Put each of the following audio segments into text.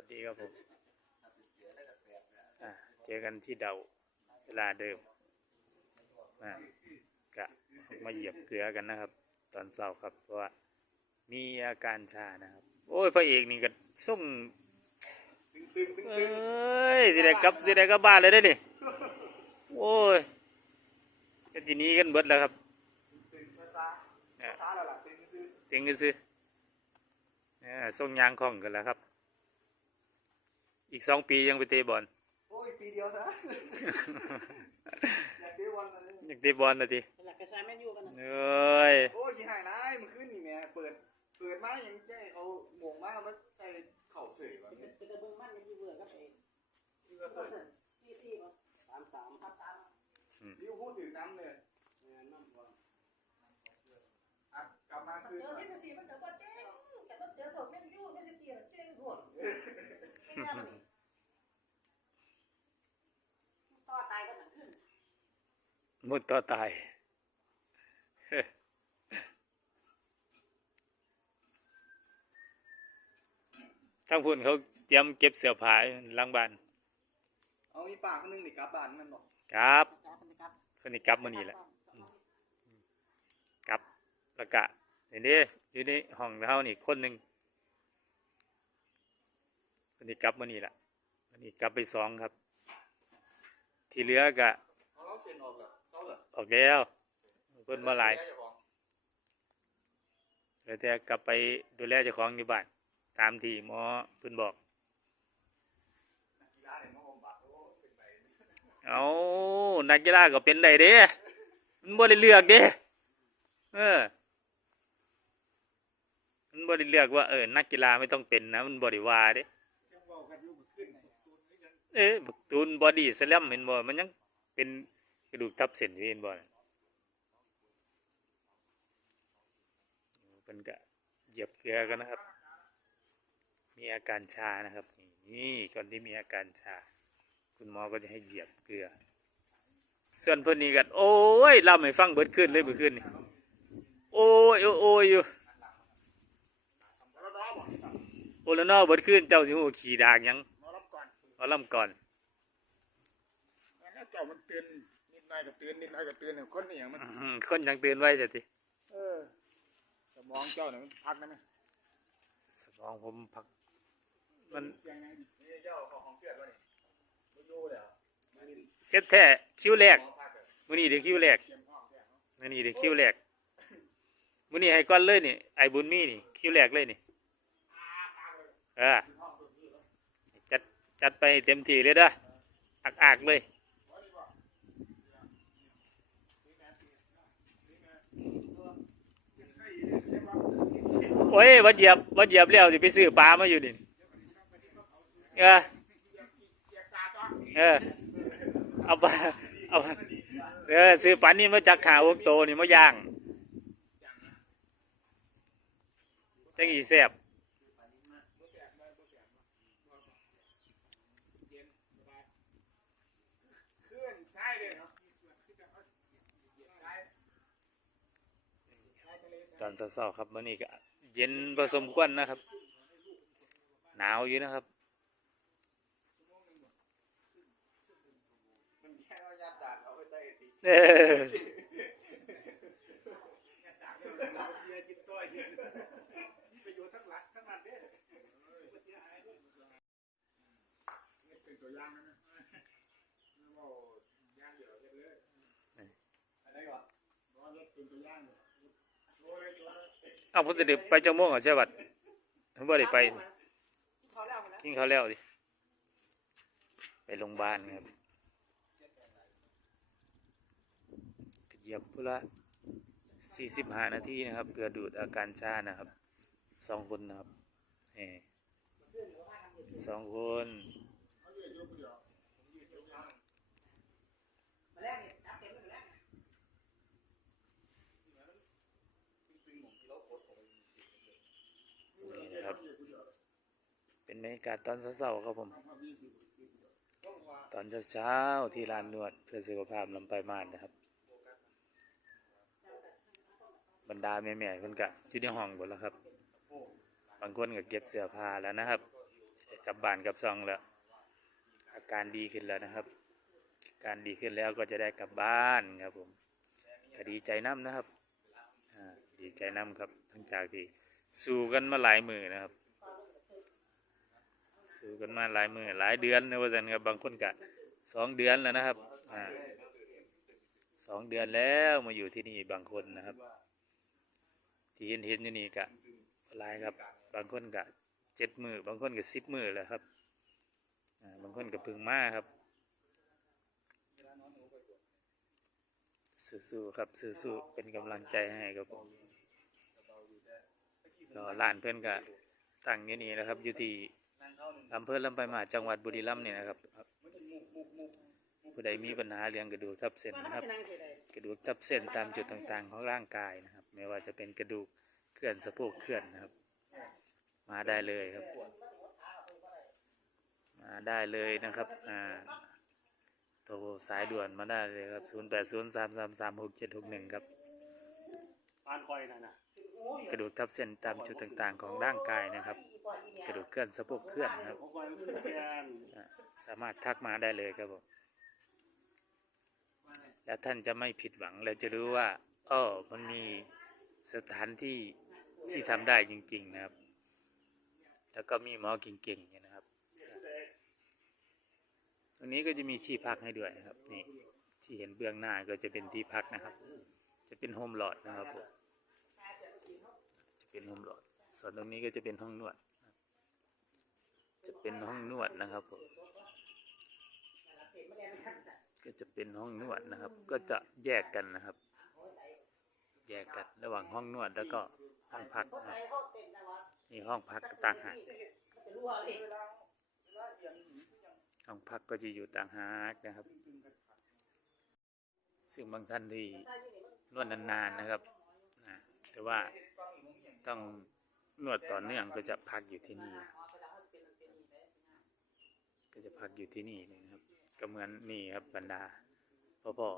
วัสดีครับผมอะเจอกันที่เดาเวลาเดิมอะกะมาเหยียบเกลือกันนะครับ ตอนเช้าครับ เพราะว่ามีอาการชานะครับ โอ้ยพระเอกนี่ก็ส่งเอ้ยสิได้กลับสิได้กลับบ้านเลยได้อดิโอ้ยก็ทีนี้กันเบิดแล้วครับตื่นภาษาภาษาแล้วล่ะตื่นซื้อเต็งก็ซื้อเอ่าส่งยางคล่องกันแล้วครับ อีกสองปียังไปเตะบอลโอ้ยปีเดียวซะอยากได้วันนั้นอยากเตะบอลนะทีหลักกระชายแมนยูกันนะเอ้ยโอ้ยกี่หายร้ายเมื่อคืนนี่แม่เปิดเปิดมาอย่างใจเขาโมงมากมันใส่เข่าเสยแบบเป็นี้นเป็นตะเบิงมันเป็นยูเวอร์ครับเองนี่ก็เสยซีซีมาสามสามพัดสามนี่พูดถึงน้ำเลยงานนั่นก่อนอัดกลับมาคืนเดี๋ยวที่ซีมันแต่ว่าเจ๊งแต่ว่าเจอพวกแมนยูแมนซิตี้เจ๊งพวกต่อตายก็หนังขึ้น มุดต่อตาย ทั้งพุ่นเขาเตรียมเก็บเสื้อผ้าหลังบ้าน เอามีปากคนนึงนี่กลับบ้านมันบอกครับจ้าเป็นครับคนนี้กลับมานี่แหละกลับแล้วก็นี่นี่อยู่ในห้องเฮานี่คนหนึ่งคนนี้กลับมานี่แหละคนนี้กลับไปสองครับ ที่เหลือก็ อออกแล้วเพิ่นมาหลายเจ้ของเหลือแต่กลับไปดูแลเจ้าของอยู่บ้านตามที่หมอเพิ่นบอกนักกีฬาเนี่ยมาอมบัตรโอ้เป็นไปเอานักกีฬาก็เป็นได้เด้มันบ่ได้เลือกเด้เออมันบ่ได้เลือกว่าเออนักกีฬาไม่ต้องเป็นนะมันบ่ได้ว่าเด้ยังบอกกันอยู่เมื่อคืนไหนตูนนี่ยังเอ้บักตูนบอดี้สแลมเห็นบ่มันยังเป็น กระดูกทับเส้นอยู่เห็นบ่น่ะเพิ่นก็เหยียบเกลือกันนะครับ มีอาการชานะครับ นี่ก่อนที่มีอาการชา คุณหมอก็จะให้เหยียบเกลือ ส่วนเพิ่อนนี่ก็โอ้ยเล่าให้ฟังเบิดขึ้นเลยเบิดขึ้นนี่โอ้ยโอ้ยโอ้ยอยู่แล้วน้องบอกโอลนอเบิดขึ้นเจ้าสิฮู้ขี่ดากยังมารับก่อนเอาล่ำก่อนแล้วเจ้ามันตื่น น่อยก็ตื่นนิดหน่อยก็ตื่นเนี่ยคนนี่อย่างมันอื้อคนยังตื่นไว้จ้ะติเออสมองเจ้าเนี่ยมันพักได้ไหมสมองผมพัก มันเสียงยังนี่เจ้าของของเสียดวะนี่ไม่อยู่เลยอะมันเซตแท้คิวแรกมองพักเลยมื้อนี้เดี๋ยวคิวแรกเตรียมห้องแท้เนาะมื้อนี้เดี๋ยวคิวแรกมื้อนี้ให้ก่อนเลยนี่ไอ้บุญมีนี่คิวแรกเลยนี่เออจัดจัดไปเต็มที่เลยเด้ออักๆเลย โอ้ยวัดเหยียบวัดเหยียบแล้วสิไปซื้อปลามาอยู่นี่เออเออเอาปลาเอาเออซื้อปลานี่มาจากขาวกโตนี่มาย่างจังอีแซบเคลื่อนซ้ายเลยเนาะตอนเช้าๆครับมื้อนี้ก็ ย็นผสมควรนะครับ หนาวอยู่นะครับมันแค่ว่ายัดดาดเอาไปใส่ตีเออเบียร์กินต้อยเย็นมีประโยชน์ทั้งหลักทั้งมันเด้เป็นตัวอย่างนะไม่บอกย่างเดียวเลย เลยเอาผมจะได้ไปจังม่วงเหรอใช่บัดผมบ่ได้ไปเขาเล่ามาแล้วกินข้าวแล้วดิไปโรงพยาบาลครับเหยียบพุละสี่สิบห้านาทีนะครับเพื่อดูดอาการชานะครับสองคนนะครับเออสองคน มาแล้วเนี่ยจับเต็มไปแล้ว นี่นะครับ เป็น บรรยากาศตอนเช้าๆครับผม ตอนเช้าๆที่ร้านนวดเพื่อสุขภาพลำไปลายมาศนะครับ บรรดาแม่ๆเพิ่นกะอยู่ในห้องหมดแล้วครับ บางคนก็เก็บเสื้อผ้าแล้วนะครับกลับบ้านกลับซองแล้ว อาการดีขึ้นแล้วนะครับ การดีขึ้นแล้วก็จะได้กลับบ้านครับผมก็ดีใจน้ำนะครับดีใจน้ำครับทั้งจากที่สู้กันมาหลายมือนะครับ สู้กันมาหลายมือหลายเดือนนะว่าสันครับบางคนกะสองเดือนแล้วนะครับอ่าสองเดือนแล้วมาอยู่ที่นี่บางคนนะครับ ที่เห็นเห็นอยู่นี่กะหลายครับ บางคนกะเจ็ดมือบางคนกะสิบมือแล้วครับบางคนกะพึ่งมาครับสู้ๆครับสู้ๆเป็นกำลังใจให้ครับผมก็ร้านเพื่อนกะตั้งอยู่นี่นะครับอยู่ที่ อำเภอลำปลายมาสจังหวัดบุรีรัมย์เนี่ยนะครับผู้ใดมีปัญหาเรื่องกระดูกทับเส้นนะครับ กระดูกทับเส้นตามจุดต่างๆ ของร่างกายนะครับ ไม่ว่าจะเป็นกระดูกเคลื่อนสะโพกเคลื่อนนะครับ มาได้เลยครับ มาได้เลยนะครับอ่าโทรสายด่วนมาได้เลยครับ 0 8 0 3 3 3 6 7 6 1ครับปานคอยนั่นน่ะกระดูกทับเส้นตามจุดต่างๆ ของร่างกายนะครับ กระดูกเคลื่อนสะโพกเคลื่อนครับ สามารถทักมาได้เลยครับผมและท่านจะไม่ผิดหวังและจะรู้ว่าอ้อมันมีสถานที่ที่ทำได้จริง ๆนะครับ แล้วก็มีหมอเก่งๆนะครับ ตรงนี้ก็จะมีที่พักให้ด้วยนะครับนี่ที่เห็นเบื้องหน้าก็จะเป็นที่พักนะครับ จะเป็นโฮมลอดนะครับผมจะเป็นโฮมลอดส่วนตรงนี้ก็จะเป็นห้องนวด จะเป็นห้องนวดนะครับผมก็จะเป็นห้องนวดนะครับ ก็จะแยกกันนะครับ แยกกันระหว่างห้องนวดแล้วก็ห้องพักนะครับนี่ห้องพักต่างหากห้องพักก็จะอยู่ต่างหากนะครับ ซึ่งบางท่านที่นวดนานๆนะครับแต่ว่าต้องนวดต่อเนื่องก็จะพักอยู่ที่นี่ ก็จะพักอยู่ที่นี่เลยนะครับ ก็เหมือนนี่ครับบรรดาพ่อพ่อ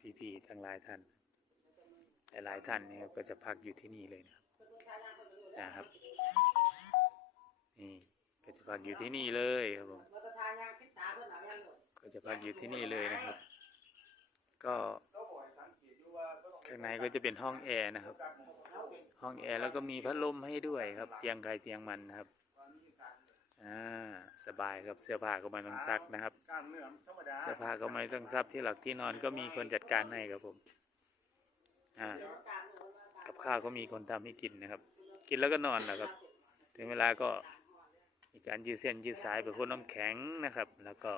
พี่พี่ๆทั้งหลายท่าน หลายๆท่านเนี่ยครับก็จะพักอยู่ที่นี่เลยนะครับนะครับนี่ก็จะพักอยู่ที่นี่เลยครับผมก็จะพักอยู่ที่นี่เลยนะครับ ก็ข้างในก็จะเป็นห้องแอร์นะครับ ห้องแอร์แล้วก็มีพัดลมให้ด้วยครับ เตียงใครเตียงมันนะครับ อ่าสบายครับเสื้อผ้าก็ไม่ต้องซักนะครับ กล้ามเนื้อธรรมดาเสื้อผ้าก็ไม่ต้องซักที่หลักที่นอนก็มีคนจัดการให้ครับผมอ่ากับข้าวก็มีคนทำให้กินนะครับ กินแล้วก็นอนนะครับ ถึงเวลาก็มีการยืดเส้นยืดสายไปพ่นน้ำแข็งนะครับ แล้วก็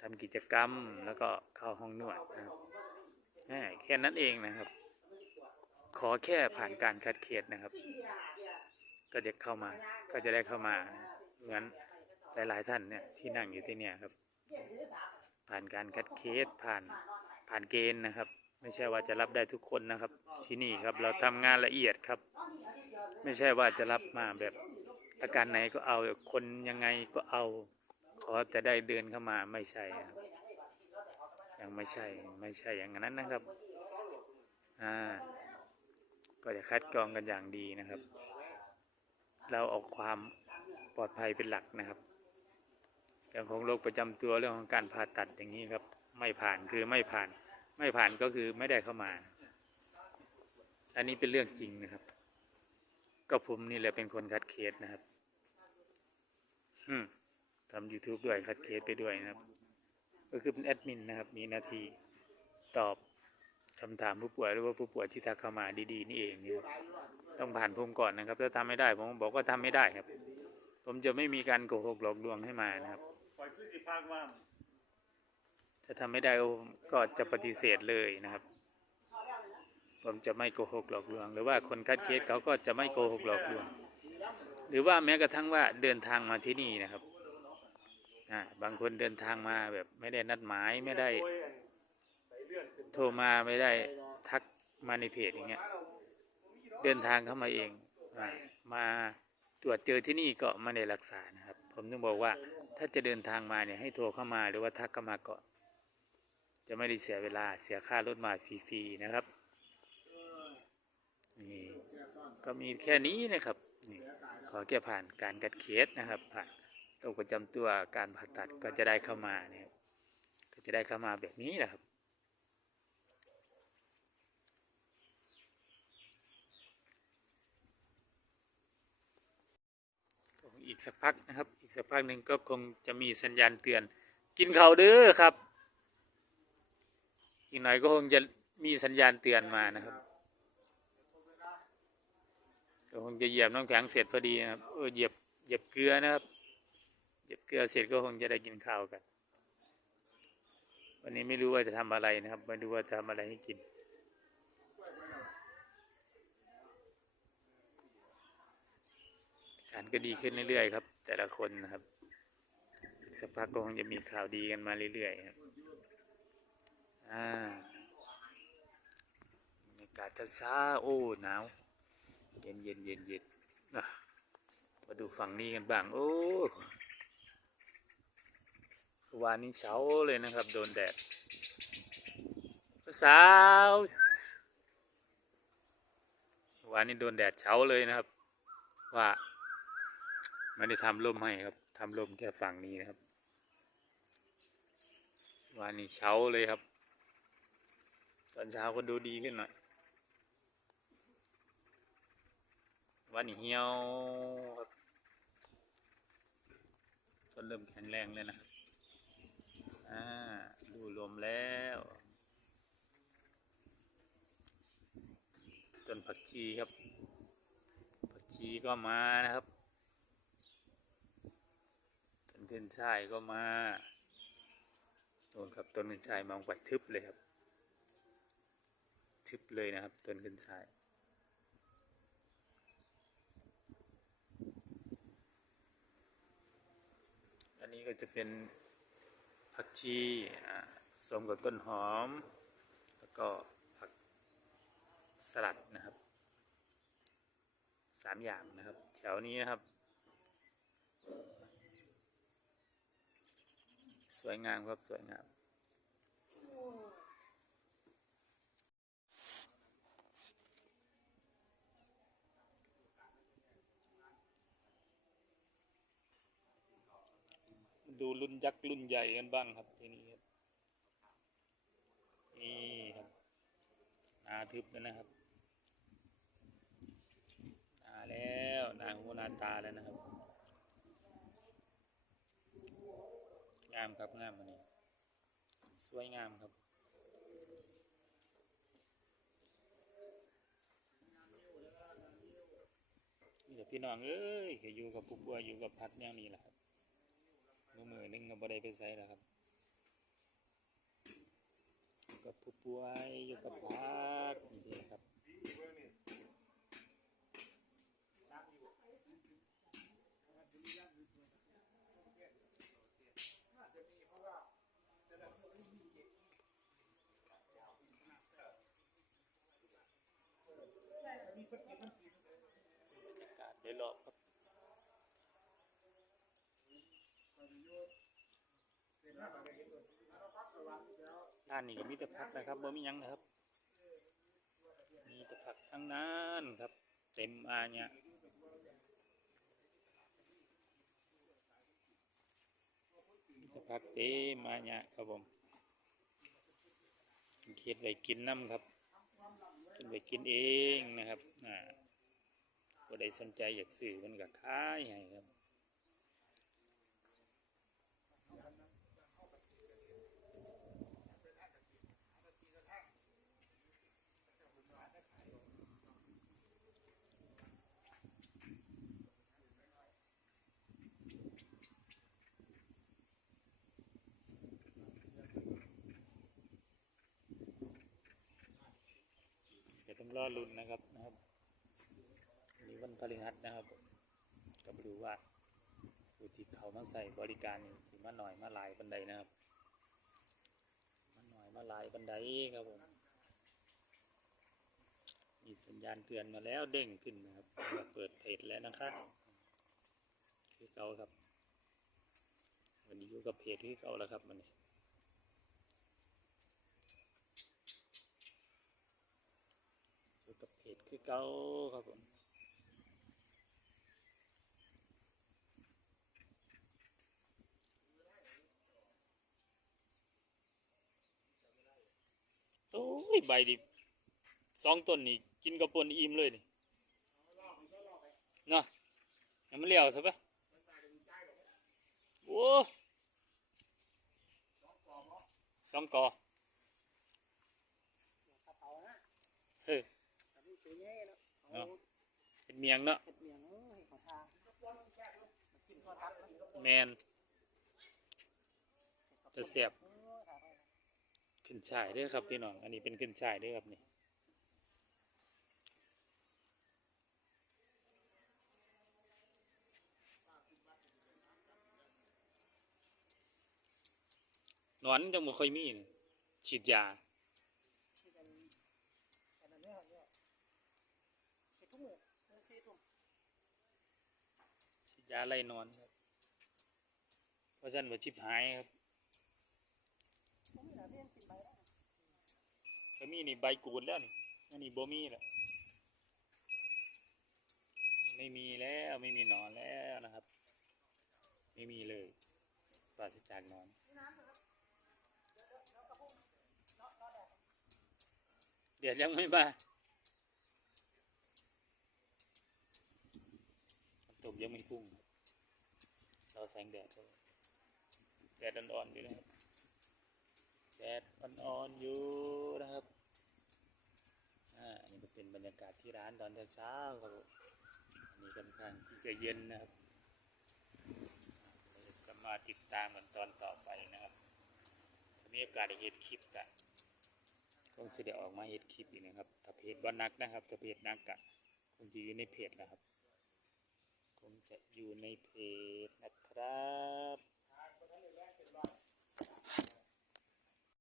ทำกิจกรรมแล้วก็เข้าห้องนวดนะครับแค่แค่นั้นเองนะครับ ขอแค่ผ่านการคัดเกตนะครับ ก็จะเข้ามาก็จะได้เข้ามา เหมือนหลาย ๆ ท่านเนี่ยที่นั่งอยู่ที่เนี่ยครับ ผ่านการคัดเคสผ่านผ่านเกณฑ์นะครับ ไม่ใช่ว่าจะรับได้ทุกคนนะครับ ที่นี่ครับเราทำงานละเอียดครับ ไม่ใช่ว่าจะรับมาแบบอาการไหนก็เอาคนยังไงก็เอาขอจะได้เดินเข้ามาไม่ใช่ครับยังไม่ใช่ไม่ใช่อย่างนั้นนะครับอ่าก็จะคัดกรองกันอย่างดีนะครับ เราเอาความ ปลอดภัยเป็นหลักนะครับเรื่องของโรคประจำตัวเรื่องของการผ่าตัดอย่างนี้ครับ ไม่ผ่านคือไม่ผ่าน ไม่ผ่านก็คือไม่ได้เข้ามา อันนี้เป็นเรื่องจริงนะครับ ก็ผมนี่แหละเป็นคนคัดเคสนะครับทำ YouTube ด้วยคัดเคสไปด้วยนะครับ ก็คือเป็นแอดมินนะครับ มีหน้าที่ตอบคำถามผู้ป่วยหรือว่าผู้ป่วยที่ทักเข้ามาดีๆนี่เองเนี่ยต้องผ่านผมก่อนนะครับ ถ้าทำไม่ได้ผมบอกว่าทำไม่ได้ครับ ผมจะไม่มีการโกหกหลอกลวงให้มานะครับปล่อยคือสิพากว่าถ้าทำไม่ได้ผมก็จะปฏิเสธเลยนะครับ ผมจะไม่โกหกหลอกลวง หรือว่าคนคัดเคสเขาก็จะไม่โกหกหลอกลวง หรือว่าแม้กระทั่งว่าเดินทางมาที่นี่นะครับอ่าบางคนเดินทางมาแบบไม่ได้นัดหมายไม่ได้โอ้ยใส่เลือดขึ้นโทรมาไม่ได้ทักมาในเพจอย่างเงี้ย เดินทางเข้ามาเองอามาต รวจเจอที่นี่ก็ไม่ได้รักษานะครับ ผมต้องบอกว่าถ้าจะเดินทางมาเนี่ยให้โทรเข้ามาหรือว่าทักเข้ามาก่อนจะไม่ได้เสียเวลาเสียค่ารถมาฟรีๆนะครับนี่ก็มีแค่นี้นะครับนี่ขอแค่ผ่านการกัดเคสนะครับ ผ่านโรคประจำตัวการผ่าตัดก็จะได้เข้ามาเนี่ยก็จะได้เข้ามาแบบนี้นะครับ อีกสักพักนะครับ อีกสักพักหนึ่งก็คงจะมีสัญญาณเตือน กินเขาวเด้อครับ อีกหน่อยก็คงจะมีสัญญาณเตือนมานะครับก็คงจะเหยียบน้ำแข็งเสร็จพอดีนะครับเออเหยียบเหยียบเกลือนะครับ เหยียบเกลือเสร็จก็คงจะได้กินข้าวกัน วันนี้ไม่รู้ว่าจะทำอะไรนะครับ ไม่รู้ว่าจะทำอะไรให้กินารก็ดีขึ้นเรื่อยๆครับ แต่ละคนนะครับสักพักก็คงจะมีข่าวดีกันมาเรื่อยๆครับอ่าบรรยากาศเช้าๆโอ้หนาวเย็นเย็นเย็นเย็นมาดูฝั่งนี้กันบ้าง โอ้วานนี้เช้าเลยนะครับ โดนแดดสาววานนี้โดนแดดเช้าเลยนะครับ ว่า ไม่ได้ทำร่มให้ครับทำร่มแค่ฝั่งนี้นะครับวันนี้เช้าเลยครับ ตอนเช้าก็ดูดีขึ้นหน่อยวันนี้เหี่ยวครับต้นเริ่มแข็งแรงเลยนะครับอ่าดูลมแล้วต้นผักชีครับผักชีก็มานะครับ ขึ้นช่ายก็มาต้นครับต้นขึ้นช่ายมองไปทึบเลยครับ ทึบเลยนะครับต้นขึ้นช่ายอันนี้ก็จะเป็นผักชีผสมกับต้นหอม แล้วก็ผักสลัดนะครับสามอย่างนะครับแถวนี้นะครับ สวยงามครับสวยงามดูรุ่นยักษ์รุ่นใหญ่กันบ้างครับทีนี้ครับนี่ครับนาทึบแล้วนะครับนาแล้วนาหูนาตาแล้วนะครับ งามครับงามมันนี้ สวยงามครับนี่แหละพี่น้องเอ้ยก็อยู่กับผู้ป่วยอยู่กับพัดแนวนี้แหละครับมือมือหนึงก็บ่ได้ไปใส่แล้วครับอยู่กับผู้ป่วยอยู่กับพัดนี่ครับ อากาศโดยรอบครับด้านนี้ก็มีแต่ผักนะครับบ่มียังนะครับ มีแต่ผักทั้งนั้นครับ เต็มอาเนี่ยมีแต่ผักเต็มอาเนี่ยครับผมเขียดไว้กินน้ำครับ เขียดไว้กินเองนะครับอ่าก็ได้สนใจอยากซื้อมันก็ขายให้ครับ เดี๋ยวต้องรอลุนนะครับนะครับนี่วันพฤหัสนะครับก็มาดูว่าผู้ที่เขามาใส่บริการนี่มาหน่อยมาลายบันไดนะครับมาหน่อยมาลายบันไดครับผมมีสัญญาณเตือนมาแล้วเด้งขึ้นนะครับเปิดเพจแล้วนะครับคือเก่าครับวันนี้อยู่กับเพจที่เก่าแล้วครับมันนี้ คือเก่าครับผมโอ้ใบดิสองต้นนี่กินกระปุนอิ่มเลยนี่นาะยังไม่เลี้ยวใช่ปะโอ้สองกอ เมียงเนาะเห็ดเมียงเอ้ยขอทานกินข้าวตักนะแมนจะเสียบขึ้นชายด้วยครับพี่น้อง อันนี้เป็นขึ้นชายด้วยครับนี่นอนจังบ่ค่อยมีฉีดยา ที่เป็นอันนั้นเนี่ยเนี่ยสี่ทุ่มเลยเออสี่ทุ่ม ฉีด ยาไล่นอนครับเพราะฉะนั้นว่าชิบหายครับผมมีหน้าที่กินใบได้ก็มีนี่ใบกูดแล้วนี่อันนี้บ่มีแล้วไม่มีแล้วไม่มีหนอนแล้วนะครับ ไม่มีเลยปราศจากนอนเดี๋ยวยังไม่มาตกยังไม่พุ่ง เราแสงแดดด้วแดดอ่อนๆอยู่นะครับแดดอ่อนๆอยู่นะครับอ่านนี้ก็เป็นบรรยากาศที่ร้านตอนเช้าครับอันนี้ค่อนข้างที่จะเย็นนะครับก็มาติดตามกันตอนต่อไปนะครับถ้ามีโอกาสได้เห็นคลิปกันคงจะได้ออกมาเห็นคลิปอีกนะครับถ้าเพจว่านักนะครับถ้าเพจนักกะคงจะอยู่ในเพจนะครับ ผมจะอยู่ในเพจนะครับ